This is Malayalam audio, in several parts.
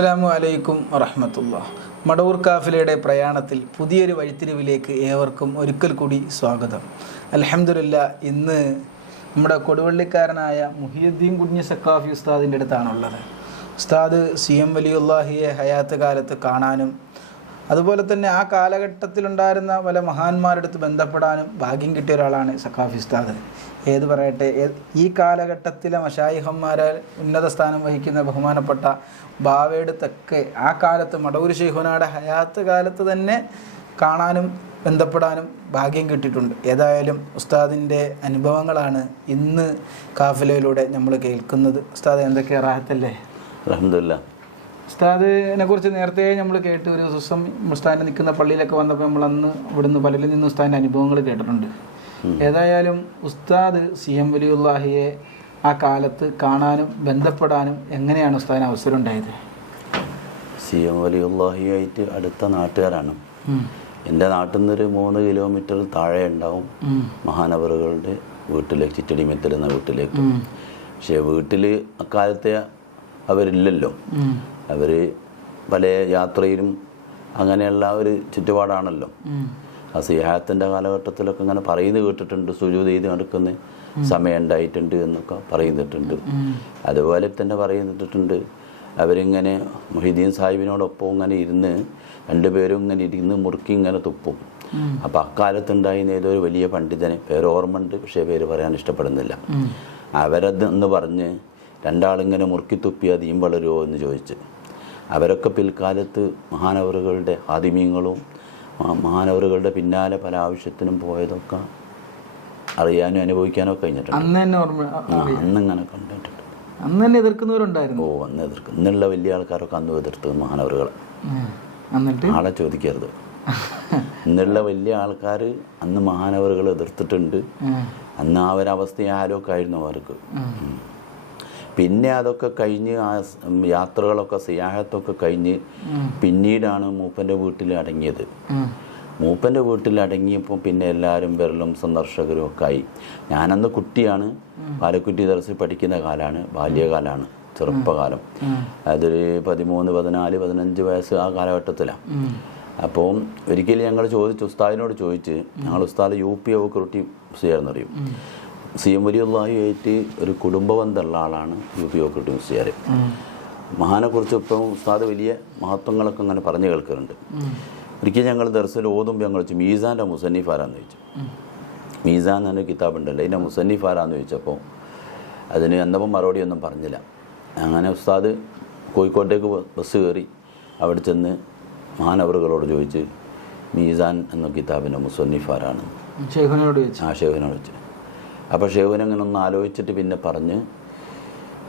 അസ്സലാമു അലൈക്കും വറഹ്മത്തുള്ളാഹി. മടവൂർ കാഫിലയുടെ പ്രയാണത്തിൽ പുതിയൊരു വഴിത്തിരിവിലേക്ക് ഏവർക്കും ഒരിക്കൽ കൂടി സ്വാഗതം. അൽഹംദുലില്ലാഹ്, ഇന്ന് നമ്മുടെ കൊടുവള്ളിക്കാരനായ മുഹിയുദ്ദീൻ കുഞ്ഞി സഖാഫി ഉസ്താദിൻ്റെ അടുത്താണുള്ളത്. ഉസ്താദ് CM വലിയുല്ലാഹിയെ ഹയാത്ത് കാലത്ത് കാണാനും അതുപോലെ തന്നെ ആ കാലഘട്ടത്തിലുണ്ടായിരുന്ന പല മഹാന്മാരുടെ അടുത്ത് ബന്ധപ്പെടാനും ഭാഗ്യം കിട്ടിയ ഒരാളാണ് സഖാഫി ഉസ്താദ്. ഏത് പറയട്ടെ, ഈ കാലഘട്ടത്തിലെ മശായിഖന്മാരെ ഉന്നത സ്ഥാനം വഹിക്കുന്ന ബഹുമാനപ്പെട്ട ബാവയുടെ തെക്ക് ആ കാലത്ത് മടവൂർ ശൈഖുനാടെ ഹയാത്ത് കാലത്ത് തന്നെ കാണാനും ബന്ധപ്പെടാനും ഭാഗ്യം കിട്ടിയിട്ടുണ്ട്. ഏതായാലും ഉസ്താദിൻ്റെ അനുഭവങ്ങളാണ് ഇന്ന് കാഫിലയിലൂടെ നമ്മൾ കേൾക്കുന്നത്. ഉസ്താദ് എന്തൊക്കെയാണ്, റാഹത്തല്ലേ? അൽഹംദുലില്ലാഹ്. ഉസ്താദിനെ കുറിച്ച് നേരത്തെ നമ്മൾ കേട്ട്, ഒരു ദിവസം ഉസ്താദിനെ നിൽക്കുന്ന പള്ളിയിലൊക്കെ വന്നപ്പോൾ നമ്മൾ അന്ന് ഇവിടുന്ന് പലരിൽ നിന്ന് ഉസ്താദിൻ്റെ അനുഭവങ്ങൾ കേട്ടിട്ടുണ്ട്. ഏതായാലും ഉസ്താദ് CM വലിയുല്ലാഹിയെ ആ കാലത്ത് കാണാനും ബന്ധപ്പെടാനും എങ്ങനെയാണ് ഉസ്താദിന് അവസരം ഉണ്ടായത്? CM വലിയുല്ലാഹിയായിട്ട് അടുത്ത നാട്ടുകാരാണ്. എൻ്റെ നാട്ടിൽ നിന്നൊരു 3 കിലോമീറ്റർ താഴെ ഉണ്ടാവും മഹാനവറുകളുടെ വീട്ടിലേക്ക്, ചിറ്റടിമെത്തൽ എന്ന വീട്ടിലേക്ക്. പക്ഷേ വീട്ടിൽ അക്കാലത്തെ അവരില്ലല്ലോ, അവർ പല യാത്രയിലും അങ്ങനെയുള്ള ഒരു ചുറ്റുപാടാണല്ലോ. ആ സിയാഹത്തിൻ്റെ കാലഘട്ടത്തിലൊക്കെ ഇങ്ങനെ പറയുന്നത് കേട്ടിട്ടുണ്ട്, സുജൂദ് ചെയ്ത് നടക്കുന്ന സമയം ഉണ്ടായിട്ടുണ്ട് എന്നൊക്കെ പറയുന്നിട്ടുണ്ട്. അതുപോലെ തന്നെ പറയുന്നിട്ടുണ്ട്, അവരിങ്ങനെ മുഹീദ്ദീൻ സാഹിബിനോടൊപ്പം ഇങ്ങനെ ഇരുന്ന് രണ്ടുപേരും ഇങ്ങനെ ഇരുന്ന് മുറുക്കി ഇങ്ങനെ തുപ്പും. അപ്പോൾ അക്കാലത്തുണ്ടായിരുന്ന ഏതോ ഒരു വലിയ പണ്ഡിതനെ, പേര് ഓർമ്മയുണ്ട് പക്ഷേ പേര് പറയാൻ ഇഷ്ടപ്പെടുന്നില്ല, അവരതെന്ന് പറഞ്ഞ് രണ്ടാളിങ്ങനെ മുറുക്കി തുപ്പിയാൽ തീം വളരുമോ എന്ന് ചോദിച്ച്. അവരൊക്കെ പിൽക്കാലത്ത് മഹാനവറുകളുടെ ആദിമീങ്ങളും മഹാനവറുകളുടെ പിന്നാലെ പല ആവശ്യത്തിനും പോയതൊക്കെ അറിയാനും അനുഭവിക്കാനും ഒക്കെ കഴിഞ്ഞിട്ടുണ്ട്. അന്നിങ്ങനെ കണ്ടിട്ടുണ്ട്. അന്ന് തന്നെ എതിർക്കുന്നവരുണ്ടായിരുന്നു. അന്ന് എതിർക്കും. ഇന്നുള്ള വലിയ ആൾക്കാരൊക്കെ അന്ന് എതിർത്ത് മഹാനവറുകളെ. ആളെ ചോദിക്കരുത്. ഇന്നുള്ള വലിയ ആൾക്കാർ അന്ന് മഹാനവറുകൾ എതിർത്തിട്ടുണ്ട്. അന്ന് ആ ഒരവസ്ഥ ആരൊക്കെ ആയിരുന്നു അവർക്ക്. പിന്നെ അതൊക്കെ കഴിഞ്ഞ് ആ യാത്രകളൊക്കെ സിയാഹത്തൊക്കെ കഴിഞ്ഞ് പിന്നീടാണ് മൂപ്പൻ്റെ വീട്ടിൽ അടങ്ങിയത്. മൂപ്പൻ്റെ വീട്ടിൽ അടങ്ങിയപ്പോൾ പിന്നെ എല്ലാവരും വിരലും സന്ദർശകരും ഒക്കെ ആയി. ഞാനന്ന് കുട്ടിയാണ്, പാലക്കുറ്റി ദർസിൽ പഠിക്കുന്ന കാലമാണ്, ബാല്യകാലമാണ്, ചെറുപ്പകാലം. അതൊരു 13, 14, 15 വയസ്സ് ആ കാലഘട്ടത്തിലാണ്. അപ്പോൾ ഒരിക്കലും ഞങ്ങൾ ഉസ്താദിനോട് ചോദിച്ച്, ഞങ്ങൾ ഉസ്താദ് UP ഓക്രൂട്ടി ചെയ്യാമെന്നറിയും. CM വലിയുല്ലാഹിയായിട്ട് ഒരു കുടുംബബന്ധമുള്ള ആളാണ് UP ഓക്രൂട്ടി മുസ്ലിയാർ. മഹാനെക്കുറിച്ച് ഇപ്പം ഉസ്താദ് വലിയ മഹത്വങ്ങളൊക്കെ അങ്ങനെ പറഞ്ഞു കേൾക്കുന്നുണ്ട്. ഒരിക്കലും ഞങ്ങൾ ദർസിൽ ഓതുമ്പോൾ ഞങ്ങൾ ചോദിച്ചു, മീസാൻ്റെ മുസന്നിഫ് ആരാന്ന് ചോദിച്ചു. മീസാൻ എന്നൊരു കിതാബുണ്ടല്ലോ, അതിൻ്റെ മുസന്നിഫ് ആരാന്ന് ചോദിച്ചപ്പോൾ അതിന് എന്നപ്പം മറുപടി ഒന്നും പറഞ്ഞില്ല. അങ്ങനെ ഉസ്താദ് കോഴിക്കോട്ടേക്ക് ബസ് കയറി അവിടെ ചെന്ന് മഹാനവറുകളോട് ചോദിച്ച്, മീസാൻ എന്ന കിതാബിൻ്റെ മുസന്നിഫ് ആരാണ് ഷെയ്ഖിനോട് ചോദിച്ചു. അപ്പോൾ ഷെയ്ഖിനെ അങ്ങനെ ഒന്ന് ആലോചിച്ചിട്ട് പിന്നെ പറഞ്ഞ്,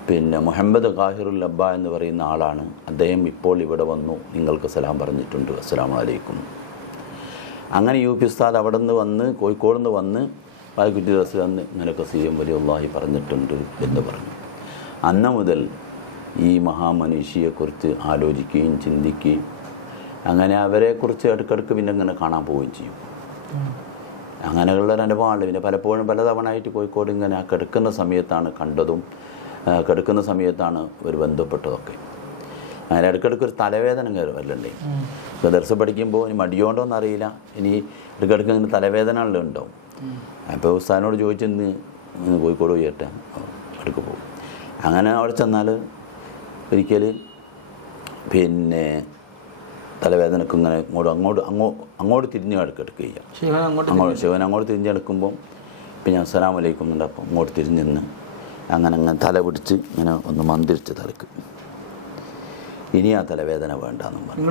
പിന്നെ മുഹമ്മദ് ഖാഹിറുൽ അബ്ബ എന്ന് പറയുന്ന ആളാണ്, അദ്ദേഹം ഇപ്പോൾ ഇവിടെ വന്നു, നിങ്ങൾക്ക് സലാം പറഞ്ഞിട്ടുണ്ട്, അസ്സലാമു അലൈക്കും. അങ്ങനെ UP ഉസ്താദ് അവിടെ നിന്ന് വന്ന്, കോഴിക്കോട് നിന്ന് വന്ന് പാലക്കുറ്റി ദർസിൽ വന്ന് ഇങ്ങനെയൊക്കെ CM വലിയുല്ലാഹി പറഞ്ഞിട്ടുണ്ട് എന്ന് പറഞ്ഞു. അന്ന് മുതൽ ഈ മഹാമനുഷ്യയെക്കുറിച്ച് ആലോചിക്കുകയും ചിന്തിക്കുകയും അങ്ങനെ അവരെക്കുറിച്ച് ഇടയ്ക്കിടയ്ക്ക് പിന്നെ ഇങ്ങനെ കാണാൻ പോവുകയും ചെയ്യും. അങ്ങനെയുള്ളൊരു അനുഭവമാണ്. പിന്നെ പലപ്പോഴും പലതവണ ആയിട്ട് കോഴിക്കോട് ഇങ്ങനെ കിടക്കുന്ന സമയത്താണ് കണ്ടതും കിടക്കുന്ന സമയത്താണ് ഒരു ബന്ധപ്പെട്ടതൊക്കെ. അങ്ങനെ ഇടയ്ക്കിടയ്ക്ക് ഒരു തലവേദന വല്ലണ്ടേ. ഇപ്പോൾ ദർസ് പഠിക്കുമ്പോൾ ഇനി മടിയോണ്ടോന്നും അറിയില്ല, ഇനി ഇടയ്ക്കിടയ്ക്ക് ഇങ്ങനെ തലവേദനകളിൽ ഉണ്ടാവും. അപ്പോൾ ഉസ്താദിനോട് ചോദിച്ചിന്ന് കോഴിക്കോട് പോയിട്ട് അടുക്ക് പോകും. അങ്ങനെ അവിടെ ചെന്നാൽ ഒരിക്കൽ പിന്നെ തലവേദനക്ക് ഇങ്ങനെ അങ്ങോട്ട് തിരിഞ്ഞ് കിടക്കുക ചെയ്യുക. ശിവൻ അങ്ങോട്ട് തിരിഞ്ഞ് കിടക്കുമ്പോൾ പിന്നെ അസ്സലാമു അലൈക്കും എന്നുണ്ട്. അപ്പം അങ്ങോട്ട് തിരിഞ്ഞ് നിന്ന് അങ്ങനെ തല പിടിച്ച് ഇങ്ങനെ ഒന്ന് മന്ദിരിച്ച് തലക്ക്, ഇനി ആ തലവേദന വേണ്ടെന്നും പറഞ്ഞു.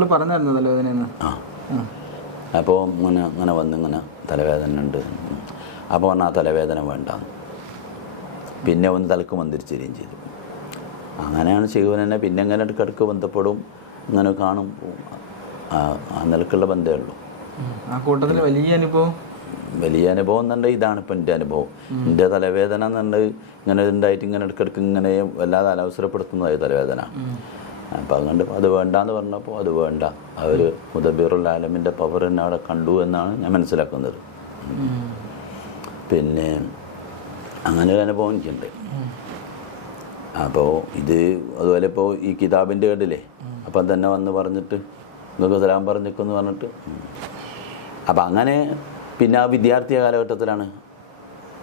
അപ്പോൾ അങ്ങനെ വന്ന് ഇങ്ങനെ തലവേദന ഉണ്ട്. അപ്പോൾ പറഞ്ഞാൽ ആ തലവേദന വേണ്ടാന്ന്. പിന്നെ ഒന്ന് തലക്ക് മന്ദിരിച്ചുകയും ചെയ്തു. അങ്ങനെയാണ് ശിവൻ തന്നെ പിന്നെ ഇങ്ങനെ ഇടയ്ക്കിടയ്ക്ക് ബന്ധപ്പെടും, ഇങ്ങനെ കാണും. ആ നിലക്കുള്ള ബന്ധമേ ഉള്ളൂ. ആ കൂട്ടത്തിൽ വലിയ അനുഭവം എന്നുണ്ടെങ്കിൽ ഇതാണ് ഇപ്പം എൻ്റെ അനുഭവം. എൻ്റെ തലവേദന എന്നുണ്ടെങ്കിൽ ഇങ്ങനെ ഉണ്ടായിട്ട് ഇങ്ങനെ ഇടയ്ക്കിടയ്ക്ക് ഇങ്ങനെ വല്ലാതെ അനവസരപ്പെടുത്തുന്നതായി തലവേദന. അപ്പം അതുകൊണ്ട് അത് വേണ്ടാന്ന് പറഞ്ഞപ്പോൾ അത് വേണ്ട, അവർ മുദബ്ബിറുൽ ആലമിൻ്റെ പവർ എന്നെ അവിടെ കണ്ടു എന്നാണ് ഞാൻ മനസ്സിലാക്കുന്നത്. പിന്നെ അങ്ങനെ ഒരു അനുഭവം എനിക്കുണ്ട്. അപ്പോൾ ഇത് അതുപോലെ ഇപ്പോൾ ഈ കിതാബിൻ്റെ കണ്ടില്ലേ, അപ്പം തന്നെ വന്ന് പറഞ്ഞിട്ട് നിങ്ങൾക്ക് സലാം പറഞ്ഞിരിക്കുമെന്ന് പറഞ്ഞിട്ട്. അപ്പം അങ്ങനെ പിന്നെ ആ വിദ്യാർത്ഥി കാലഘട്ടത്തിലാണ്,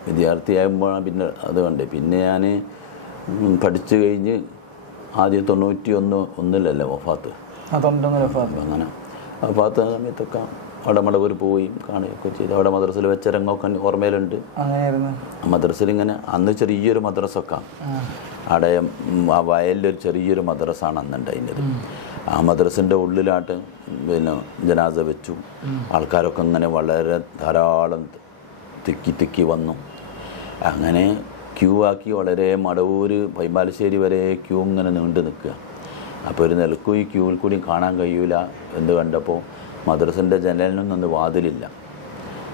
വിദ്യാർത്ഥിയാകുമ്പോഴാണ് പിന്നെ അത് കണ്ടത്. പിന്നെ ഞാൻ പഠിച്ചു കഴിഞ്ഞ് ആദ്യം 91 വഫാത്ത്. അങ്ങനെ വഫാത്ത് സമയത്തൊക്കെ അവിടെ മടവൂർ പോയി കാണുകയൊക്കെ ചെയ്തു. അവിടെ മദ്രസയിൽ വെച്ച രംഗമൊക്കെ ഓർമ്മയിലുണ്ട്. മദ്രസയിൽ ഇങ്ങനെ അന്ന് ചെറിയൊരു മദ്രസൊക്കെ അവിടെ ആ വയലിലൊരു ചെറിയൊരു മദ്രസാണ് അന്നുണ്ടായിരുന്നത്. ആ മദ്രസിൻ്റെ ഉള്ളിലാട്ട് പിന്നെ ജനാസ വെച്ചു. ആൾക്കാരൊക്കെ ഇങ്ങനെ വളരെ ധാരാളം തിക്കി വന്നു. അങ്ങനെ ക്യൂ ആക്കി വളരെ മടവൂർ പൈമ്പാലശ്ശേരി വരെ ക്യൂ ഇങ്ങനെ നീണ്ടു നിൽക്കുക. അപ്പോൾ ഒരു നിലക്കും ഈ ക്യൂവിൽ കൂടി കാണാൻ കഴിയൂല എന്ന് കണ്ടപ്പോൾ മദ്രസിൻ്റെ ജനലിനൊന്നും വാതിലില്ല.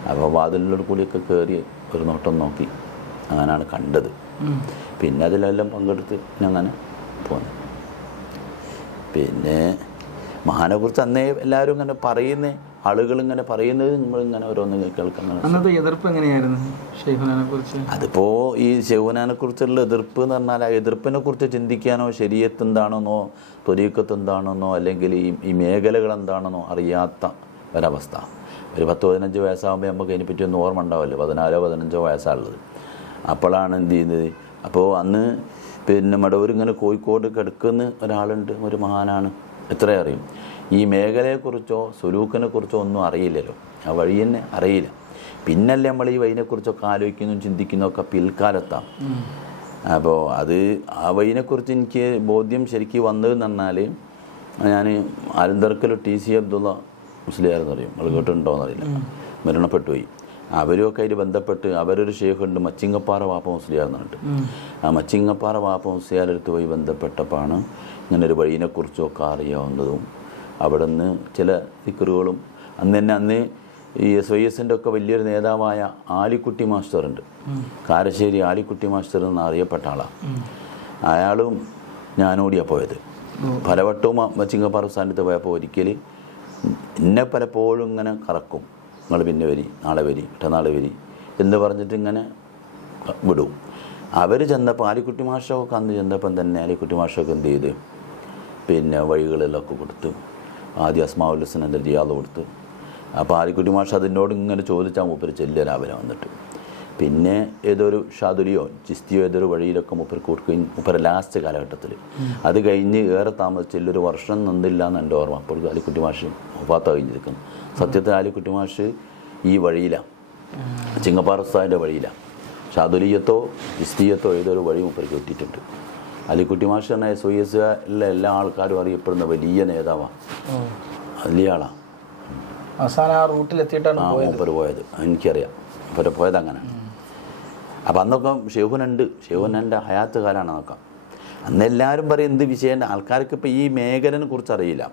അപ്പോൾ വാതിലിനോട് കൂടിയൊക്കെ കയറി ഒരു നോട്ടം നോക്കി, അങ്ങനെയാണ് കണ്ടത്. പിന്നെ അതിലെല്ലാം പങ്കെടുത്ത് അങ്ങനെ പോന്നു. പിന്നെ മഹാനെക്കുറിച്ച് അന്നേ എല്ലാവരും ഇങ്ങനെ പറയുന്ന ആളുകൾ ഇങ്ങനെ പറയുന്നത് നമ്മളിങ്ങനെ ഓരോന്ന് കേൾക്കണം. എതിർപ്പ് എങ്ങനെയായിരുന്നു ഷെയ്ഖുനാനെ കുറിച്ച്? അതിപ്പോൾ ഈ ഷെയ്ഖുനാനെ കുറിച്ചുള്ള എതിർപ്പ് എന്ന് പറഞ്ഞാൽ ആ എതിർപ്പിനെ കുറിച്ച് ചിന്തിക്കാനോ ശരീഅത്ത് എന്താണെന്നോ ത്വരീഖത്ത് എന്താണെന്നോ അല്ലെങ്കിൽ ഈ മേഖലകൾ എന്താണെന്നോ അറിയാത്ത ഒരവസ്ഥ. ഒരു 10-15 വയസ്സാകുമ്പോൾ നമുക്ക് അതിനെപ്പറ്റി ഒന്നും ഓർമ്മ ഉണ്ടാവില്ല. 14-15 വയസ്സാണുള്ളത്. അപ്പോഴാണ് എന്ത് ചെയ്യുന്നത്. അപ്പോൾ അന്ന് പിന്നെ മടവൂർ ഇങ്ങനെ കോഴിക്കോട് കിടക്കുന്ന ഒരാളുണ്ട്, ഒരു മഹാനാണ്. എത്ര അറിയും ഈ മേഖലയെക്കുറിച്ചോ സുലൂക്കിനെ കുറിച്ചോ ഒന്നും അറിയില്ലല്ലോ, ആ വഴി തന്നെ അറിയില്ല. പിന്നല്ലേ നമ്മൾ ഈ വഴിനെക്കുറിച്ചൊക്കെ ആലോചിക്കുന്നു ചിന്തിക്കുന്നതൊക്കെ പിൽക്കാലത്താണ്. അപ്പോൾ അത് ആ വഴിനെക്കുറിച്ച് എനിക്ക് ബോധ്യം ശരിക്കും വന്നതെന്ന് പറഞ്ഞാൽ ഞാൻ അലന്തർക്കൽ TC അബ്ദുള്ള മുസ്ലിയാരെന്ന് പറയും, നമ്മൾ കേട്ടിട്ടുണ്ടോയെന്നറിയില്ല, മരണപ്പെട്ടു പോയി. അവരുമൊക്കെ അതിൽ ബന്ധപ്പെട്ട് അവരൊരു ഷേഖുണ്ട് മച്ചിങ്ങപ്പാറ വാപ്പ മുസ്ലിയാരെന്ന് പറഞ്ഞിട്ട്. ആ മച്ചിങ്ങപ്പാറ വാപ്പ മുസ്ലിയാരെടുത്ത് പോയി ബന്ധപ്പെട്ടപ്പോഴാണ് ഇങ്ങനെ ഒരു വഴിനെക്കുറിച്ചൊക്കെ അറിയാവുന്നതും അവിടെ നിന്ന് ചില ദിക്റുകളും. അന്ന് ഈ SYSൻ്റെ ഒക്കെ വലിയൊരു നേതാവായ ആലിക്കുട്ടി മാസ്റ്ററുണ്ട്, കാരശ്ശേരി ആലിക്കുട്ടി മാസ്റ്റർ എന്ന് അറിയപ്പെട്ട ആളാണ്. അയാളും ഞാനോടിയാണ് പോയത്. പലവട്ടവും മച്ചിങ്ങപ്പാറ സ്ഥാനത്ത് പോയപ്പോൾ ഒരിക്കൽ എന്നെ പലപ്പോഴും ഇങ്ങനെ കറക്കും, നിങ്ങൾ പിന്നെ വരി, നാളെ വരി, മറ്റന്നാൾ വരി എന്ന് പറഞ്ഞിട്ട് ഇങ്ങനെ വിടും. അവർ ചെന്നപ്പോൾ ആലിക്കുട്ടി മാഷൊക്കെ അന്ന് ചെന്നപ്പം തന്നെ ആലിക്കുട്ടി മാഷൊക്കെ എന്ത് ചെയ്ത് പിന്നെ വഴികളിലൊക്കെ കൊടുത്തു. ആദ്യം അസ്മാഉൽ ഹുസ്നൻ്റെ റിയാദ് കൊടുത്തു. അപ്പോൾ ആലിക്കുട്ടി മാഷ് അതിനോട് ഇങ്ങനെ ചോദിച്ചാൽ മൂപ്പര് ചെല്ലുക രാവിലെ വന്നിട്ട്. പിന്നെ ഏതൊരു ഷാദുലിയോ ചിസ്തിയോ ഏതൊരു വഴിയിലൊക്കെ മൂപ്പർക്ക് കൊടുക്കുകയും മൂപ്പര ലാസ്റ്റ് കാലഘട്ടത്തിൽ അത് കഴിഞ്ഞ് ഏറെ താമസിച്ചില്ല, 1 വർഷം നിന്നില്ല എന്ന് എൻ്റെ ഓർമ്മ. അപ്പോൾ ആലിക്കുട്ടി മാഷ് വഫാത്ത് കഴിഞ്ഞിരിക്കുന്നു. സത്യത്തിൽ ആലിക്കുട്ടി മാഷ് ഈ വഴിയിലാണ്, ചിങ്ങപ്പാറ ഉസ്താദിൻ്റെ വഴിയിലാണ്. ഷാദുലിയത്തോ ചിസ്തിയത്തോ ഏതൊരു വഴി മൂപ്പർക്ക് കിട്ടിയിട്ടുണ്ട്. അലിക്കുട്ടി മാഷ് തന്നെ SYSലെ എല്ലാ ആൾക്കാരും അറിയപ്പെടുന്ന വലിയ നേതാവാണ്, വലിയ ആളാണ്. അവസാനം ആ റൂട്ടിലെത്തിയിട്ടാണ് മൂപ്പർ പോയത്, എനിക്കറിയാം. മൂപ്പർ പോയത് അങ്ങനെ. അപ്പം അന്നൊക്കെ ഷെയ്ഖുനൻ്റെ ഹയാത്ത് കാലമാണ് നോക്കാം. അന്ന് എല്ലാവരും പറയും എന്ത് വിഷയം, ആൾക്കാർക്ക് ഇപ്പോൾ ഈ മേഖലനെ കുറിച്ച് അറിയില്ല.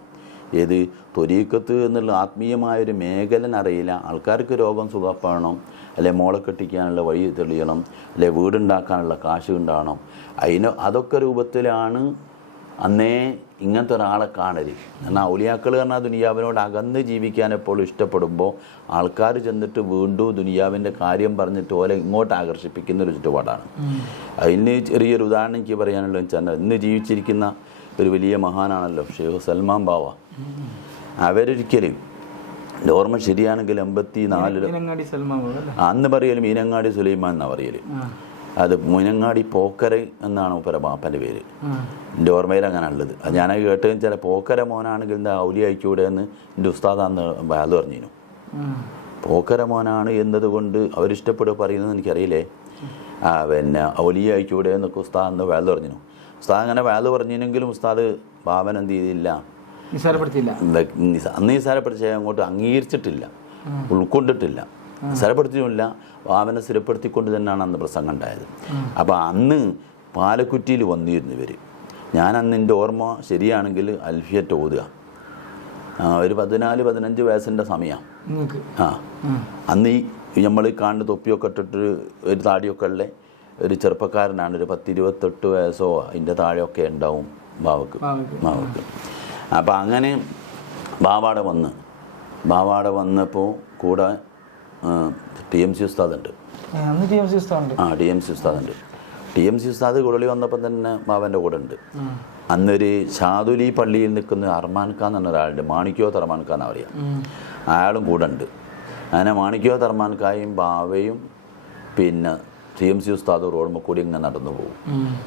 ഏത് ത്വരീഖത്ത് എന്നുള്ള ആത്മീയമായൊരു മേഖലനെ അറിയില്ല. ആൾക്കാർക്ക് രോഗം സുഖപ്പെടണം, അല്ലെ മോളെ കെട്ടിക്കാനുള്ള വഴി തെളിയണം, അല്ലെ വീടുണ്ടാക്കാനുള്ള കാശ് ഉണ്ടാകണം. അതൊക്കെ രൂപത്തിലാണ് അന്നേ ഇങ്ങനത്തെ ഒരാളെ കാണല്. എന്നാൽ ഔലിയാക്കൾ പറഞ്ഞാൽ ദുനിയാവിനോട് അകന്ന് ജീവിക്കാൻ എപ്പോഴും ഇഷ്ടപ്പെടുമ്പോൾ ആൾക്കാർ ചെന്നിട്ട് വീണ്ടും ദുനിയാവിൻ്റെ കാര്യം പറഞ്ഞിട്ട് ഓലെ ഇങ്ങോട്ട് ആകർഷിപ്പിക്കുന്ന ഒരു ചുറ്റുപാടാണ്. അതിന് ചെറിയൊരു ഉദാഹരണം എനിക്ക് പറയാനുള്ളത് വെച്ചാൽ ഇന്ന് ജീവിച്ചിരിക്കുന്ന ഒരു വലിയ മഹാനാണല്ലോ ഷെയ്ഖ് സൽമാൻ ബാവ. അവരൊരിക്കലും ഓർമ്മ ശരിയാണെങ്കിൽ 84 അന്ന് പറയല് മീനങ്ങാടി സുലൈമാൻ എന്നാണ് പറയല്. അത് മീനങ്ങാടി പോക്കര എന്നാണ് മൂപ്പര ബാപ്പൻ്റെ പേര്. എൻ്റെ ഓർമ്മയിൽ അങ്ങനെ ഉള്ളത്. അത് ഞാൻ കേട്ടത് ചില പോക്കര മോനാണെങ്കിൽ എന്താ ഔലി അയക്കൂടെ എന്ന് എൻ്റെ ഉസ്താദാന്ന് അത് പറഞ്ഞിരുന്നു. പോക്കര മോനാണ് എന്നതുകൊണ്ട് അവരിഷ്ടപ്പെടുക പറയുന്നത് എനിക്കറിയില്ലേ. പിന്നെ ഔലി അയക്കൂടെ എന്നൊക്കെ ഉസ്താദ് എന്ന് വേല പറഞ്ഞിരുന്നു. ഉസ്താദ് അങ്ങനെ വേല പറഞ്ഞിരുന്നെങ്കിലും ഉസ്താദ് ബാബൻ എന്ത് ചെയ്തില്ല, അന്ന് നിസാരപ്പെടുത്തി അങ്ങോട്ട് അംഗീകരിച്ചിട്ടില്ല, ഉൾക്കൊണ്ടിട്ടില്ല, നിസാരപ്പെടുത്തിയുമില്ല. ബാബനെ സ്ഥിരപ്പെടുത്തിക്കൊണ്ട് തന്നെയാണ് അന്ന് പ്രസംഗം ഉണ്ടായത്. അപ്പോൾ അന്ന് പാലക്കുറ്റിയിൽ വന്നിരുന്നു ഇവർ. ഞാൻ അന്ന് എൻ്റെ ഓർമ്മ ശരിയാണെങ്കിൽ അൽഫിയറ്റ് ഓതുക, ഒരു 14-15 വയസ്സിൻ്റെ സമയമാണ്. അന്ന് ഈ നമ്മൾ കാണുന്ന തൊപ്പിയൊക്കെ ഇട്ടിട്ട് ഒരു താടിയൊക്കെ ഉള്ള ഒരു ചെറുപ്പക്കാരനാണ്. ഒരു 10-28 വയസ്സോ അതിൻ്റെ താഴെയൊക്കെ ഉണ്ടാവും ബാവക്ക്. അപ്പം അങ്ങനെ ബാവാടെ വന്നപ്പോൾ കൂടെ TMC ഉസ്താദുണ്ട്. TMC ഉസ്താദുണ്ട്. TMC ഉസ്താദ് കുടളി വന്നപ്പം തന്നെ ബാബൻ്റെ കൂടെ ഉണ്ട്. അന്നൊരു ഷാദുലി പള്ളിയിൽ നിൽക്കുന്ന അർമാൻ ഖാൻ എന്ന് പറഞ്ഞ ഒരാളുണ്ട്, മാണിക്കോ തർമാൻ ഖാൻ അറിയാം, അയാളും കൂടെ ഉണ്ട്. അങ്ങനെ മാണിക്കോ തർമാൻ ഖായും ബാവയും പിന്നെ TMC ഉസ്താദ് റോഡുമ്പോൾ കൂടി ഇങ്ങനെ നടന്നു പോകും.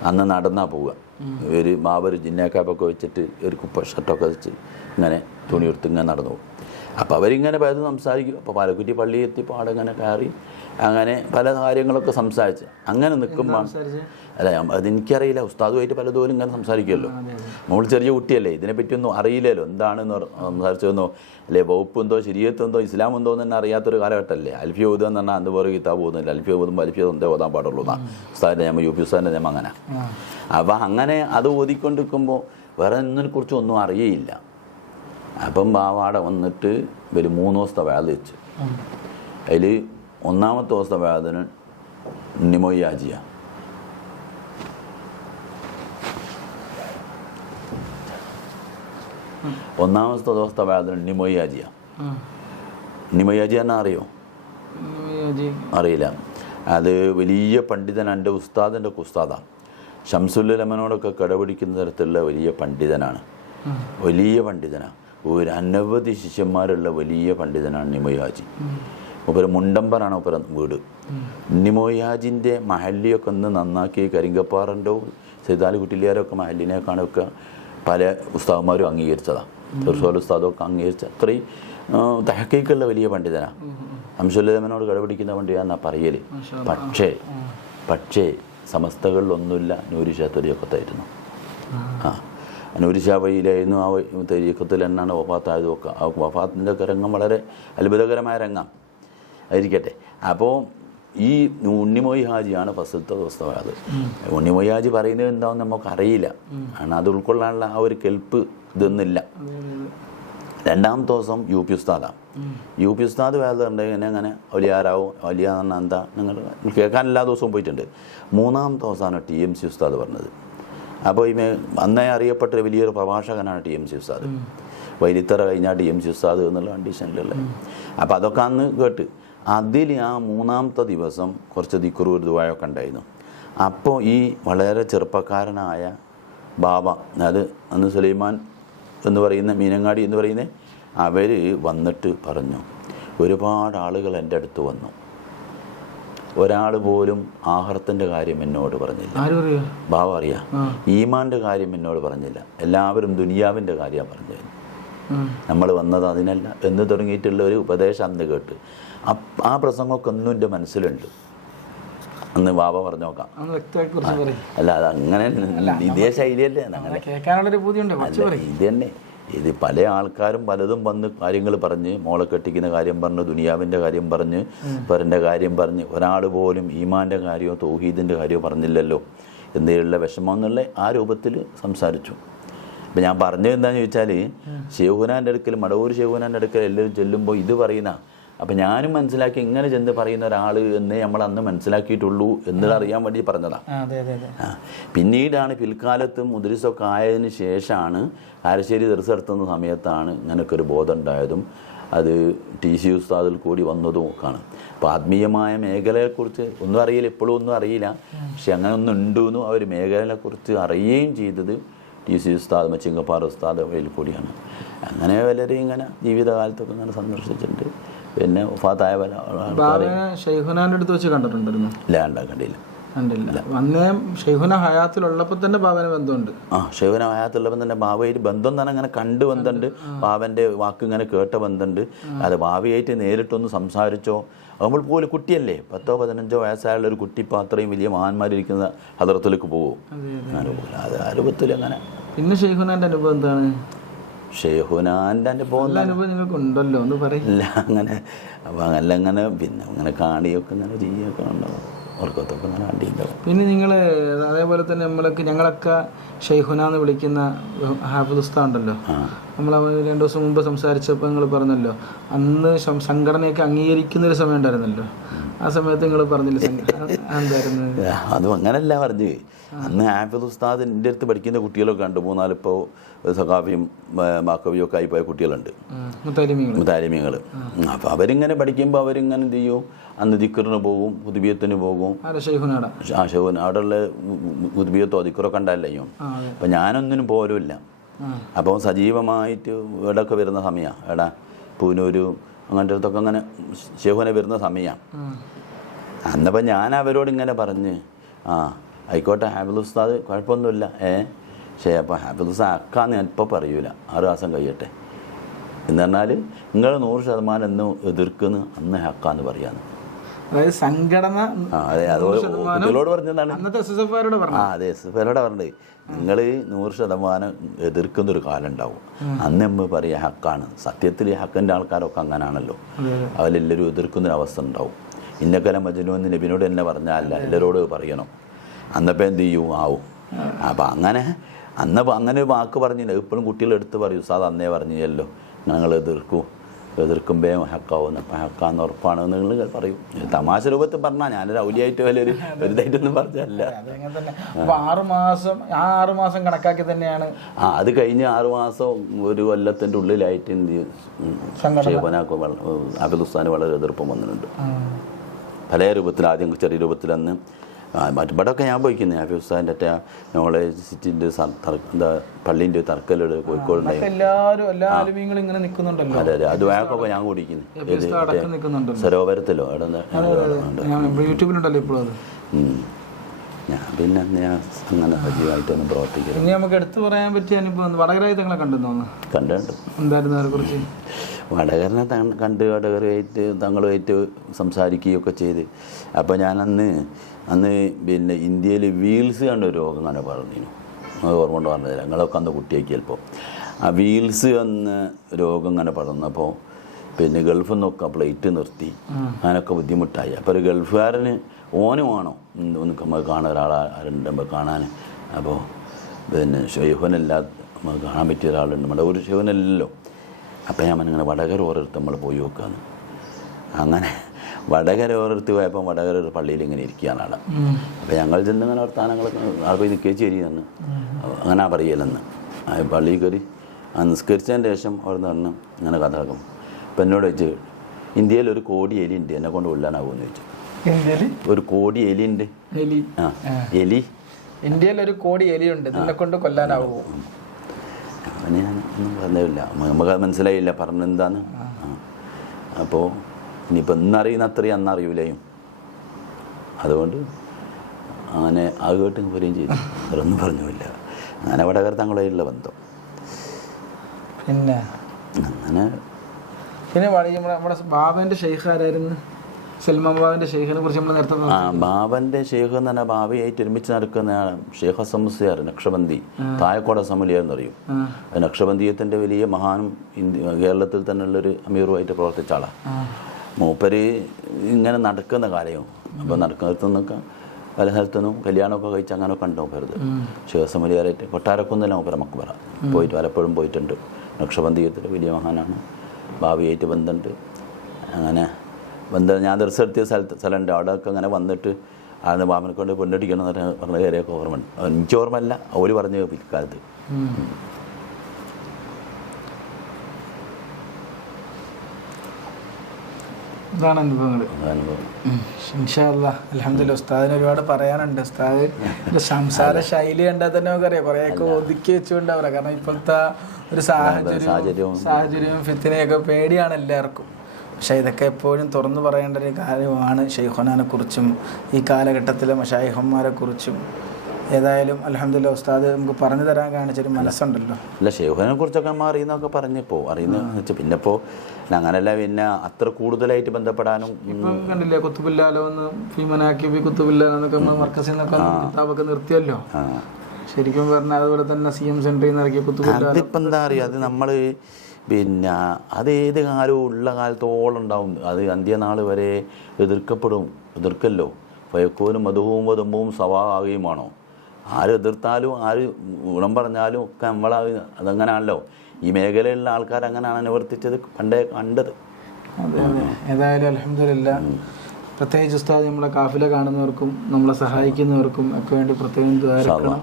അന്ന് നടന്നാ പോവുക. ഒരു ബാബ ഒരു ജിന്നേക്കാപ്പൊക്കെ വെച്ചിട്ട് ഒരു കുപ്പ ഷർട്ടൊക്കെ വെച്ച് ഇങ്ങനെ തുണി എടുത്ത് ഇങ്ങനെ നടന്നു പോകും. അപ്പോൾ അവരിങ്ങനെ പലതും സംസാരിക്കും. അപ്പോൾ പാലക്കുറ്റി പള്ളി എത്തിയപ്പോൾ അവിടെ ഇങ്ങനെ കയറി അങ്ങനെ പല കാര്യങ്ങളൊക്കെ സംസാരിച്ച് അങ്ങനെ നിൽക്കുമ്പോൾ അല്ല അതെനിക്കറിയില്ല, ഉസ്താദുമായിട്ട് പലതും ഇങ്ങനെ സംസാരിക്കുമല്ലോ. നമ്മൾ ചെറിയ കുട്ടിയല്ലേ, ഇതിനെപ്പറ്റിയൊന്നും അറിയില്ലല്ലോ, എന്താണെന്ന് സംസാരിച്ചതെന്നോ അല്ലെ വകുപ്പ് എന്തോ ശരീരത്തെന്തോ ഇസ്ലാം എന്തോ എന്ന് തന്നെ അറിയാത്തൊരു കാലഘട്ടമല്ലേ. അൽഫിയ ഓതുക എന്ന് പറഞ്ഞാൽ അന്ന് വേറെ കിതാബ് പോകുന്നില്ല. അൽഫിയ ഓതുമ്പോൾ അൽഫിയ എന്തേ ഓതാൻ പാടുള്ളൂ എന്നാണ് ഉസ്താദിൻ്റെ നിയമം, UP ഉസ്താദിൻ്റെ നിയമം അങ്ങനെ. അപ്പം അങ്ങനെ അത് ഓതിക്കൊണ്ടിരിക്കുമ്പോൾ വേറെ ഇതിനെക്കുറിച്ച് ഒന്നും അറിയയില്ല. അപ്പം ബാവാടെ വന്നിട്ട് ഒരു 3 ദിവസത്തെ വേദ വെച്ച്, അതിൽ 1ാമത്തെ ദിവസത്തെ വേദന നിമോയാജിയ. ഒന്നാമത്തെ ദിവസത്തെ വേദന നിമോയാജിയ. നിമോയാജിയ എന്നാ അറിയോ? അറിയില്ല. അത് വലിയ പണ്ഡിതനാണ്, എൻ്റെ ഉസ്താദിൻ്റെ ഉസ്താദാണ്. ഷംസുല്ലമനോടൊക്കെ കടപിടിക്കുന്ന തരത്തിലുള്ള വലിയ പണ്ഡിതനാണ്, വലിയ പണ്ഡിതനാണ്. ഒരു അനവധി ശിഷ്യന്മാരുള്ള വലിയ പണ്ഡിതനാണ് നിമോയാജി. മൂപ്പര് മുണ്ടമ്പറാണ് മൂപ്പര വീട്. നിമോയാജിൻ്റെ മഹല്ലിയൊക്കെ ഒന്ന് നന്നാക്കി കരിങ്കപ്പാറൻ്റെ സൈതാലി കുട്ടിലിയാരൊക്കെ മഹല്ലിനെ കാണുക പല ഉസ്താദന്മാരും അംഗീകരിച്ചതാണ്. തീർച്ചയായും ഉസ്താദൊക്കെ അംഗീകരിച്ച അത്രയും തഹക്കീക്കുള്ള വലിയ പണ്ഡിതനാണ്. അംശുല്ലമനോട് കടപിടിക്കുന്ന പണ്ഡിതനാ പറയൽ. പക്ഷേ സമസ്തകളിലൊന്നുമില്ല നൂരി ഷാ ത്വരീഖത്തായിരുന്നു. നൂരി ഷാ വഴിയിലായിരുന്നു. ആ ത്വരീഖത്തിൽ തന്നെയാണ് വഫാത്തായത്. ഒക്കെ ആ വഫാത്തിൻ്റെ രംഗം വളരെ അത്ഭുതകരമായ രംഗം ആയിരിക്കട്ടെ. അപ്പോൾ ഈ ഉണ്ണിമൊഴി ഹാജിയാണ് ഫസ്റ്റത്തെ ദിവസത്തെ അത്. ഉണ്ണിമൊഴി ഹാജി പറയുന്നത് എന്താണെന്ന് നമുക്കറിയില്ല, കാരണം അത് ഉൾക്കൊള്ളാനുള്ള ആ ഒരു കെൽപ്പ് ഇതൊന്നുമില്ല. 2ാമത്തെ ദിവസം UP ഉസ്താദാണ്. UP ഉസ്താദ് വേദമുണ്ടെങ്കിൽ അങ്ങനെ വലിയാരാവും, വലിയ എന്ന് പറഞ്ഞാൽ എന്താ നിങ്ങൾ കേൾക്കാൻ എല്ലാ ദിവസവും പോയിട്ടുണ്ട്. 3ാമത്തെ ദിവസമാണ് TMC ഉസ്താദ് പറഞ്ഞത്. അപ്പോൾ ഈ അന്നേ അറിയപ്പെട്ട വലിയൊരു പ്രഭാഷകനാണ് TMC ഉസ്താദ്. വൈലിത്തറ കഴിഞ്ഞാൽ TMC ഉസ്താദ് എന്നുള്ള കണ്ടീഷനിലുള്ള. അപ്പോൾ അതൊക്കെ അന്ന് കേട്ട് അതിൽ ആ 3ാമത്തെ ദിവസം കുറച്ച് ദിക്റ് ദുആയൊക്കെ ഉണ്ടായിരുന്നു. അപ്പോൾ ഈ വളരെ ചെറുപ്പക്കാരനായ ബാബ, അത് അന്ന് സുലൈമാൻ എന്ന് പറയുന്ന മീനങ്ങാടി എന്ന് പറയുന്ന അവർ വന്നിട്ട് പറഞ്ഞു, ഒരുപാട് ആളുകൾ എൻ്റെ അടുത്ത് വന്നു, ഒരാൾ പോലും ആഹാരത്തിൻ്റെ കാര്യം എന്നോട് പറഞ്ഞില്ല. ബാബ അറിയാം. ഈമാൻ്റെ കാര്യം എന്നോട് പറഞ്ഞില്ല, എല്ലാവരും ദുനിയാവിൻ്റെ കാര്യമാണ് പറഞ്ഞത്. നമ്മൾ വന്നത് അതിനല്ല എന്ന് തുടങ്ങിയിട്ടുള്ള ഒരു ഉപദേശം അന്ന് കേട്ട് ആ പ്രസംഗമൊക്കെ ഒന്നും എൻ്റെ മനസ്സിലുണ്ട്. അന്ന് ബാബ പറഞ്ഞു നോക്കാം. അല്ല അത് അങ്ങനെ ഇതേ ശൈലിയല്ലേ, അങ്ങനെ ഇത് തന്നെ. ഇത് പല ആൾക്കാരും പലതും വന്ന് കാര്യങ്ങൾ പറഞ്ഞ്, മോളെ കെട്ടിക്കുന്ന കാര്യം പറഞ്ഞ്, ദുനിയാവിൻ്റെ കാര്യം പറഞ്ഞ്, പരൻ്റെ കാര്യം പറഞ്ഞ്, ഒരാൾ പോലും ഈമാൻ്റെ കാര്യമോ തൗഹീദിൻ്റെ കാര്യമോ പറഞ്ഞില്ലല്ലോ എന്നുള്ള വിഷമം എന്നുള്ള ആ രൂപത്തിൽ സംസാരിച്ചു. അപ്പം ഞാൻ പറഞ്ഞത് എന്താണെന്ന് ചോദിച്ചാൽ, ഷെയ്ഖുനാൻ്റെ അടുക്കൽ, മടവൂർ ഷെയ്ഖുനാൻ്റെ അടുക്കൽ എല്ലാവരും ചെല്ലുമ്പോൾ ഇത് പറയുന്ന, അപ്പം ഞാനും മനസ്സിലാക്കി ഇങ്ങനെ ചെന്ന് പറയുന്ന ഒരാൾ എന്നേ നമ്മൾ അന്ന് മനസ്സിലാക്കിയിട്ടുള്ളൂ എന്നത് അറിയാൻ വേണ്ടി പറഞ്ഞതാണ്. പിന്നീടാണ് പിൽക്കാലത്തും മുദ്രിസൊക്കെ ആയതിനു ശേഷമാണ് കാരശ്ശേരി ദർസ് നടത്തുന്ന സമയത്താണ് ഇങ്ങനെയൊക്കെ ഒരു ബോധം ഉണ്ടായതും അത് TC ഉസ്താദിൽ കൂടി വന്നതും ഒക്കെയാണ്. അപ്പോൾ ആത്മീയമായ മേഖലയെക്കുറിച്ച് ഒന്നും അറിയില്ല, ഇപ്പോഴും ഒന്നും അറിയില്ല, പക്ഷെ അങ്ങനെ ഒന്നും ഉണ്ടെന്നും ആ ഒരു മേഖലയെക്കുറിച്ച് അറിയുകയും ചെയ്തത് TC ഉസ്താദ്, മച്ചിങ്ങപ്പാറ ഉസ്താദ് വഴിയിൽ കൂടിയാണ്. അങ്ങനെ പലരും ഇങ്ങനെ ജീവിതകാലത്തൊക്കെ ഇങ്ങനെ സന്ദർശിച്ചിട്ടുണ്ട്. പിന്നെ വഫാത്തായ പല ആൾക്കാരെ ഷെയ്ഖുനാൻ്റെ അടുത്ത് വെച്ച് കണ്ടിട്ടുണ്ടായിരുന്നു. ഇല്ല, കണ്ടില്ല. അന്നേ ഷെയ്ഖുന ഹയാത്തിലുള്ളപ്പോൾ തന്നെ ബാബന് ബന്ധമുണ്ട്. ഷെയ്ഖുന ഹയാത്തുള്ളപ്പോൾ തന്നെ ബാബയായിട്ട് ബന്ധം തന്നെ അങ്ങനെ കണ്ടു ബന്ധമുണ്ട്. ബാബൻ്റെ വാക്ക് ഇങ്ങനെ കേട്ട ബന്ധമുണ്ട്. അത് ബാബയായിട്ട് നേരിട്ടൊന്ന് സംസാരിച്ചോ, നമ്മൾ പോലും കുട്ടിയല്ലേ, 10-15 വയസ്സായുള്ള ഒരു കുട്ടി ഇപ്പോൾ അത്രയും വലിയ മഹാന്മാരിരിക്കുന്ന ഹദറത്തിലേക്ക് പോകും. അത് ആ രൂപത്തിൽ അങ്ങനെ. പിന്നെ ഷെയ്ഖുനാൻ്റെ അനുഭവം എന്താണ്? ഷെയ്ഖുനാൻ്റെ അനുഭവം നിങ്ങൾക്ക് ഉണ്ടല്ലോ എന്ന് പറയില്ല. അങ്ങനെ അപ്പം അങ്ങനെ പിന്നെ അങ്ങനെ കാണിയൊക്കെ ഇങ്ങനെ ചെയ്യൊക്കെ ഉണ്ടാവും, അവർക്കൊക്കെ ഇങ്ങനെ കണ്ടിട്ടുണ്ടാവും. പിന്നെ നിങ്ങൾ അതേപോലെ തന്നെ ഞങ്ങളൊക്കെ ഷെയ്ഖുന എന്ന് വിളിക്കുന്ന ഹാഫിദ് ഉസ്താദ് ഉണ്ടല്ലോ, നമ്മൾ 2 ദിവസം മുമ്പ് സംസാരിച്ചപ്പോൾ നിങ്ങൾ പറഞ്ഞല്ലോ, അന്ന് സംഘടനയൊക്കെ അംഗീകരിക്കുന്നൊരു സമയം ഉണ്ടായിരുന്നല്ലോ. ആ സമയത്ത് നിങ്ങൾ പറഞ്ഞില്ല എന്തായിരുന്നു? അതും അങ്ങനല്ല പറഞ്ഞു. അന്ന് ഹാഫിദ് ഉസ്താദ് എൻ്റെ അടുത്ത് പഠിക്കുന്ന കുട്ടികളൊക്കെ ഉണ്ട്. 3-4 ഇപ്പോൾ സഖാഫിയും മാക്കവിയും ഒക്കെ ആയിപ്പോയ കുട്ടികളുണ്ട്, മുതാലിമീങ്ങൾ. അപ്പോൾ അവരിങ്ങനെ പഠിക്കുമ്പോൾ അവരിങ്ങനെ എന്ത് ചെയ്യും, അന്ന് ദിക്കറിന് പോകും, ഉദ്ബിയത്തിന് പോകും. ഷെഹൂൻ അവിടെയുള്ള ഉദ്ബിയത്തോ ദിക്കറൊക്കെ ഉണ്ടായില്ലയോ. അപ്പം ഞാനൊന്നിനും പോലുമില്ല. അപ്പോൾ സജീവമായിട്ട് ഇവിടെയൊക്കെ വരുന്ന സമയമാണ്, എടാ പൂനൂര് അങ്ങനത്തെ അടുത്തൊക്കെ അങ്ങനെ ഷെഹൂനെ വരുന്ന സമയമാണ്. അന്നപ്പം ഞാൻ അവരോട് ഇങ്ങനെ പറഞ്ഞ്, ആയിക്കോട്ടെ ഹാഫിദ് ഉസ്താദ് കുഴപ്പമൊന്നുമില്ല, പക്ഷേ അപ്പോൾ ഹാഫിദ് ഉസ്താദ് അക്കാന്ന് ഞാൻ ഇപ്പോൾ പറയൂല, 6 മാസം കഴിയട്ടെ എന്ന് പറഞ്ഞാൽ നിങ്ങൾ 100% എന്ന് എതിർക്കുന്നു അന്ന് ഹക്കാന്ന് പറയാന്ന്. അതായത് സംഘടന അതെ, അത് കുട്ടികളോട് പറഞ്ഞതാണ്. അതെ, എസ് എഫ് ഐരോട് പറഞ്ഞത് നിങ്ങൾ 100% എതിർക്കുന്നൊരു കാലം ഉണ്ടാവും, അന്ന് നമ്മൾ പറയുക ഹക്കാണ്. സത്യത്തിൽ ഈ ഹക്കിൻ്റെ ആൾക്കാരൊക്കെ അങ്ങനെയാണല്ലോ, അവരെല്ലാവരും എതിർക്കുന്നൊരവസ്ഥ ഉണ്ടാവും. ഇന്നക്കലം മജ്നൂൻ നബിനോട് തന്നെ പറഞ്ഞാലല്ല, എല്ലാവരോട് പറയണം. അന്നപ്പോൾ എന്ത് ചെയ്യും ആവും. അപ്പം അങ്ങനെ അങ്ങനെ ഒരു വാക്ക് പറഞ്ഞില്ല. ഇപ്പോഴും കുട്ടികൾ എടുത്ത് പറയും, ഉസ്താദ് അന്നേ പറഞ്ഞല്ലോ ഞങ്ങൾ എതിർക്കുമ്പേ ഹക്കാവുന്ന, അപ്പം ഹക്കാന്ന് ഉറപ്പാണെന്ന് നിങ്ങൾ പറയും. തമാശ രൂപത്തിൽ പറഞ്ഞാൽ ഞാനൊരു ഔലിയായിട്ട് വലിയൊരു ഇതായിട്ടൊന്നും പറഞ്ഞല്ല. 6 മാസം കണക്കാക്കി തന്നെയാണ്. അത് കഴിഞ്ഞ് 6 മാസം 1 കൊല്ലത്തിൻ്റെ ഉള്ളിലായിട്ട് എന്ത് ഹാഫിദ് ഉസ്താദിന് വളരെ എതിർപ്പം വന്നിട്ടുണ്ട് പല രൂപത്തിൽ. ആദ്യം ചെറിയ രൂപത്തിലന്ന് മറ്റുപടമൊക്കെ ഞാൻ പോയിക്കുന്നത് ഹാഫിദ് ഉസ്താദിൻ്റെ നോളേജ് സിറ്റിൻ്റെ എന്താ പള്ളീൻ്റെ തർക്കലോട് കോഴിക്കോട്. അതെ അതെ, അത് വേക്കൊക്കെ ഞാൻ കുടിക്കുന്നു സരോവരത്തിലോ യൂട്യൂബിലുണ്ടല്ലോ ഇപ്പോഴും. ഞാൻ പിന്നെ ഞാൻ അങ്ങനെ സജീവമായിട്ടൊന്നും പ്രവർത്തിക്കുന്നു. ഇനി നമുക്ക് എടുത്തു പറയാൻ പറ്റിയ അനുഭവം വടകരയിൽ തങ്ങളെ കണ്ടിട്ടുണ്ടോ? കണ്ടിട്ടുണ്ട്. എന്തായിരുന്നു അതിനെ കുറിച്ച്? വടകരനെ കണ്ട് വടകരയായിട്ട് തങ്ങളുമായിട്ട് സംസാരിക്കുകയൊക്കെ ചെയ്ത്. അപ്പോൾ ഞാൻ അന്ന് പിന്നെ ഇന്ത്യയിൽ വീൽസ് കണ്ട ഒരു രോഗം അങ്ങനെ പറഞ്ഞിരുന്നു. അത് ഓർമ്മ കൊണ്ട് പറഞ്ഞില്ല, ഞങ്ങളൊക്കെ അന്ന് കുട്ടിയാക്കി. ചിലപ്പോൾ ആ വീൽസ് എന്ന രോഗം ഇങ്ങനെ പടർന്നപ്പോൾ പിന്നെ ഗൾഫിൽ നിന്നൊക്കെ ഫ്ലൈറ്റ് നിർത്തി, അങ്ങനെയൊക്കെ ബുദ്ധിമുട്ടായി. അപ്പോൾ ഒരു ഗൾഫുകാരന് ഓനും വേണോ ഒന്ന് കാണാൻ ഒരാളുണ്ട് നമ്മൾ കാണാൻ. അപ്പോൾ പിന്നെ ഷെയ്ഖുനല്ല നമുക്ക് കാണാൻ പറ്റിയ ഒരാളുണ്ട്, നമ്മുടെ ഒരു ഷെയ്ഖുനല്ലല്ലോ. അപ്പം ഞാൻ ഇങ്ങനെ വടകര ഓരോരുത്തർ നമ്മൾ പോയി നോക്കാന്ന്. അങ്ങനെ വടകര ഓരോരുത്ത് പോയപ്പോൾ വടകര ഒരു പള്ളിയിൽ ഇങ്ങനെ ഇരിക്കുകയാണ് ആളെ. അപ്പോൾ ഞങ്ങൾ ചെന്ന് ഇങ്ങനെ വർത്താനങ്ങളൊക്കെ ആൾ പോയി നിൽക്കുകയും ശരി തന്നെ അങ്ങനെ പറയലെന്ന് പള്ളിയിൽ കയറി നിസ്കരിച്ചതിന് ശേഷം അവിടെ നിന്ന് പറഞ്ഞു ഇങ്ങനെ കഥ ആക്കും. അപ്പം എന്നോട് ചോദിച്ചു, ഇന്ത്യയിൽ 1 കോടി എലി ഉണ്ട്, എന്നെ കൊണ്ട് കൊല്ലാനാവുമെന്ന് ചോദിച്ചു. 1 കോടി എലി ഉണ്ട്. എലി ഇന്ത്യയിൽ 1 കോടി എലിയുണ്ട്, എന്നെ കൊണ്ട് കൊല്ലാനാവുമോ? അവന് ഞാൻ ഒന്നും പറഞ്ഞില്ല, നമുക്ക് മനസ്സിലായില്ല പറഞ്ഞെന്താന്ന്. അപ്പോൾ ഇനിയിപ്പോൾ ഇന്നറിയുന്ന അത്രയും അന്നറിയൂലയും, അതുകൊണ്ട് അങ്ങനെ അത് കേട്ട് പോരുകയും ചെയ്തു. അവരൊന്നും പറഞ്ഞില്ല. അങ്ങനെ വടകര തങ്ങളുള്ള ബന്ധം. പിന്നെ അങ്ങനെ നമ്മുടെ ബാബൻ്റെ ഷെയ്ഖ് ആരായിരുന്നു? സൽമാൻ ബാബൻ്റെ ഷെയ്ഖിനെ കുറിച്ച് നമ്മൾ നേരത്തെ ബാബൻ്റെ ഷെയ്ഖ് എന്ന് പറഞ്ഞാൽ ബാബയായിട്ട് ഒരുമിച്ച് നടക്കുന്ന ഷെയ്ഖ് ഹസംസിയാർ നക്ഷബന്ദി തായക്കോട സമലിയ എന്നറിയും. നക്ഷബന്ദീയത്തിൻ്റെ വലിയ മഹാനും കേരളത്തിൽ തന്നെയുള്ളൊരു അമീറുമായിട്ട് പ്രവർത്തിച്ച ആളാണ്. മൂപ്പര് ഇങ്ങനെ നടക്കുന്ന കാലവും അപ്പോൾ നടക്കുന്നതൊക്കെ പല സ്ഥലത്തുനിന്നും കല്യാണമൊക്കെ കഴിച്ച് അങ്ങനെയൊക്കെ ഉണ്ടാവും വെറുതെ. ഷെയ്ഖ് സമലിയാറായിട്ട് കൊട്ടാരക്കുന്നില്ല മൂപ്പര മക്ബറ പോയിട്ട് പലപ്പോഴും പോയിട്ടുണ്ട്. നക്ഷബന്ദീയത്തിൽ വലിയ മഹാനാണ്, ഭാവിയായിട്ട് ബന്ധമുണ്ട്. അങ്ങനെ ബന്ധം ഞാൻ ദർശനത്തിയ സ്ഥലമുണ്ട്, അവിടെയൊക്കെ അങ്ങനെ വന്നിട്ട് ആളിന് ബാബനെ കൊണ്ട് പെണ്ണടിക്കണം എന്ന് പറഞ്ഞ കയറിയൊക്കെ ഓർമ്മ ഉണ്ട്. എനിക്ക് ഓർമ്മയല്ല, ഓര് പറഞ്ഞു പിൽക്കാലത്ത്. ഇതാണ് അനുഭവങ്ങൾ. ഇൻഷാ അല്ലാഹ് അൽഹംദുലില്ലാഹ്. ഉസ്താദിന് ഒരുപാട് പറയാനുണ്ട്. ഉസ്താദിന്റെ സംസാര ശൈലി കണ്ടാൽ തന്നെ നമുക്കറിയാം കുറേയൊക്കെ ഒതുക്കി വെച്ചുകൊണ്ടാവില്ല. കാരണം ഇപ്പോഴത്തെ ഒരു സാഹചര്യവും ഫിത്തിനെയൊക്കെ പേടിയാണ് എല്ലാവർക്കും. പക്ഷേ ഇതൊക്കെ എപ്പോഴും തുറന്നു പറയേണ്ട ഒരു കാര്യമാണ് ഷെയ്ഖുനാനെ കുറിച്ചും ഈ കാലഘട്ടത്തിലെ മശായിഖന്മാരെ കുറിച്ചും. ഏതായാലും അൽഹംദുലില്ലാഹ് ഉസ്താദ് നമുക്ക് പറഞ്ഞു തരാൻ കാണിച്ചൊരു മനസ്സുണ്ടല്ലോ. അല്ല, ഷെയ്ഖുനെ കുറിച്ചൊക്കെ നമ്മൾ അറിയുന്നതൊക്കെ പറഞ്ഞപ്പോൾ അറിയുന്നതെന്ന് വെച്ചാൽ പിന്നെ ഇപ്പോൾ അങ്ങനെയല്ല, പിന്നെ അത്ര കൂടുതലായിട്ട് ബന്ധപ്പെടാനും ഇപ്പം കണ്ടില്ലേ കുത്തുബില്ലാലോ എന്ന് ഫീമനാക്കി കുത്തുബില്ലാലോ എന്നൊക്കെ നമ്മൾ മർക്കസിൽ നിന്നൊക്കെ കിതാബൊക്കെ നിർത്തിയല്ലോ. ശരിക്കും പറഞ്ഞാൽ അതുപോലെ തന്നെ CM സെന്ററിൽ നിന്ന് ഇറക്കിയ കുത്തുബില്ലാലോ അതിപ്പോൾ എന്താ പറയുക, അത് നമ്മൾ പിന്നെ അത് ഏത് കാലവും ഉള്ള കാലത്തോളം ഉണ്ടാവും. അത് അന്ത്യനാൾ വരെ എതിർക്കല്ലോ. ഫയക്കോനും മധുവും വധുമ്പവും സവാകുകയുമാണോ? ആര് എതിർത്താലും ആര് ഗുണം പറഞ്ഞാലും ഒക്കെ അതങ്ങനെയാണല്ലോ. ഈ മേഖലയിലുള്ള ആൾക്കാർ അങ്ങനെയാണ് നിവർത്തിച്ചത് പണ്ടേ കണ്ടത്. അതെ അതെ. ഏതായാലും അൽഹംദുലില്ലാഹ് പ്രത്യേകിച്ച് ഉസ്താദ് നമ്മളെ കാഫില കാണുന്നവർക്കും നമ്മളെ സഹായിക്കുന്നവർക്കും ഒക്കെ വേണ്ടി പ്രത്യേകം ദ്വാരക്കണം.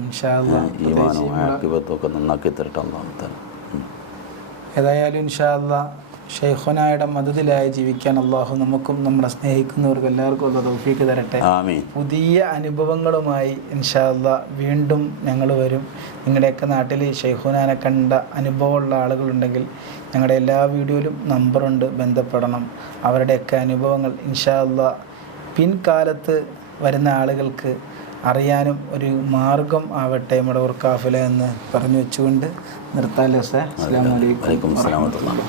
ഇൻഷാ അല്ലാഹ് നന്നാക്കി തരട്ടെ അല്ലാഹു തആല. ഏതായാലും ഇൻഷാ അല്ലാഹ് ഷെയ്ഖുനായുടെ മദദിലായി ജീവിക്കാൻ അള്ളാഹു നമുക്കും നമ്മളെ സ്നേഹിക്കുന്നവർക്കും എല്ലാവർക്കും ഉള്ള തൗഫീക്ക് തരട്ടെ. പുതിയ അനുഭവങ്ങളുമായി ഇൻഷാ അല്ലാഹ് വീണ്ടും ഞങ്ങൾ വരും. നിങ്ങളുടെയൊക്കെ നാട്ടിൽ ഷെയ്ഖുനാനെ കണ്ട അനുഭവമുള്ള ആളുകളുണ്ടെങ്കിൽ ഞങ്ങളുടെ എല്ലാ വീഡിയോയിലും നമ്പറുണ്ട്, ബന്ധപ്പെടണം. അവരുടെയൊക്കെ അനുഭവങ്ങൾ ഇൻഷാ അല്ലാഹ് പിൻകാലത്ത് വരുന്ന ആളുകൾക്ക് അറിയാനും ഒരു മാർഗം ആവട്ടെ മടവൂർ കാഫില എന്ന് പറഞ്ഞു വെച്ചുകൊണ്ട് നിർത്താലോ. അസ്സലാമു അലൈക്കും വറഹ്മത്തുള്ളാഹി.